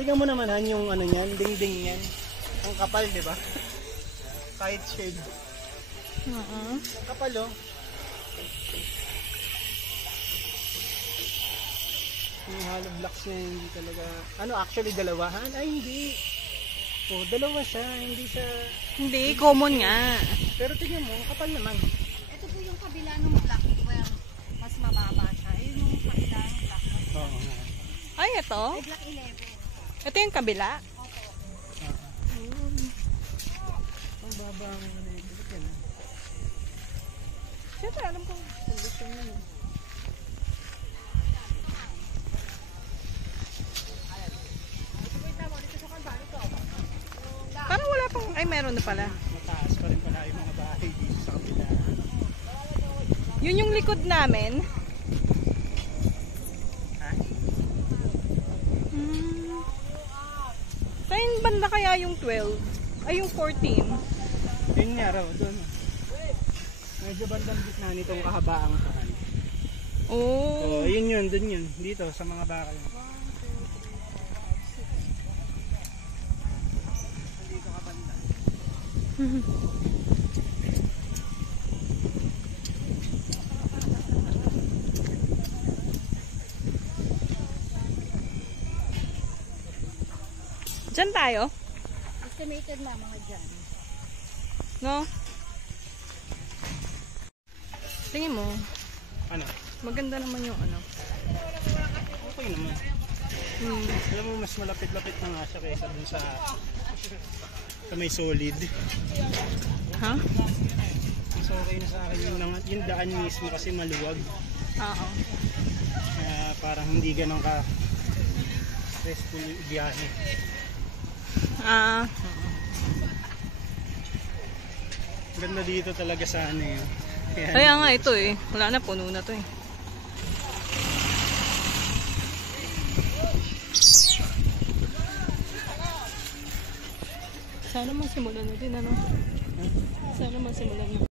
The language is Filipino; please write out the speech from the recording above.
Tingnan mo naman Han, yung ano niyan, dingding niyan. Ang kapal, di ba? Kahit shade. Ang kapal, oh. Yung hollow blocks niya, hindi talaga... Ano, actually, dalawahan? Ay, hindi. Oh, dalawa siya, hindi siya... Hindi, common nga. Pero tingnan mo, kapal naman. Ito po yung kabila ng black where mas mababa siya. Ayun yung kabila ng black. Oo nga. Ay, ito? Ay, black 11. Ito yung kabila? Ang baba ang ano yun. Bakit yan? Siyempre, alam ko. Gusto mo yun. Parang wala pang... Ay, meron na pala. Mataas pa rin pala yung mga bahay dito sa kabila. Yun yung likod namin. Ha? Saan banda kaya yung 12? Ay, yung 14? Yun nga raw, doon. Medyo bandang gitna nitong kahabaang saan. Oh. So, yun, doon yun. Dito, sa mga bakal. Dito ka banda. Diyan tayo? Estimated na mga dyan. No? Tingin mo. Ano? Maganda naman yung ano. Okay naman. Alam mo, mas malapit-lapit na nga siya kaysa dun sa may solid. Ha? Mas okay na sa akin yung daan mismo kasi maluwag. Oo. Kaya parang hindi ganun ka stressful yung biyahe. Ganda dito talaga sa ano yun. Kaya nga ito eh. Wala na, puno na to eh. Sana man simulan na din ano. Sana man simulan na.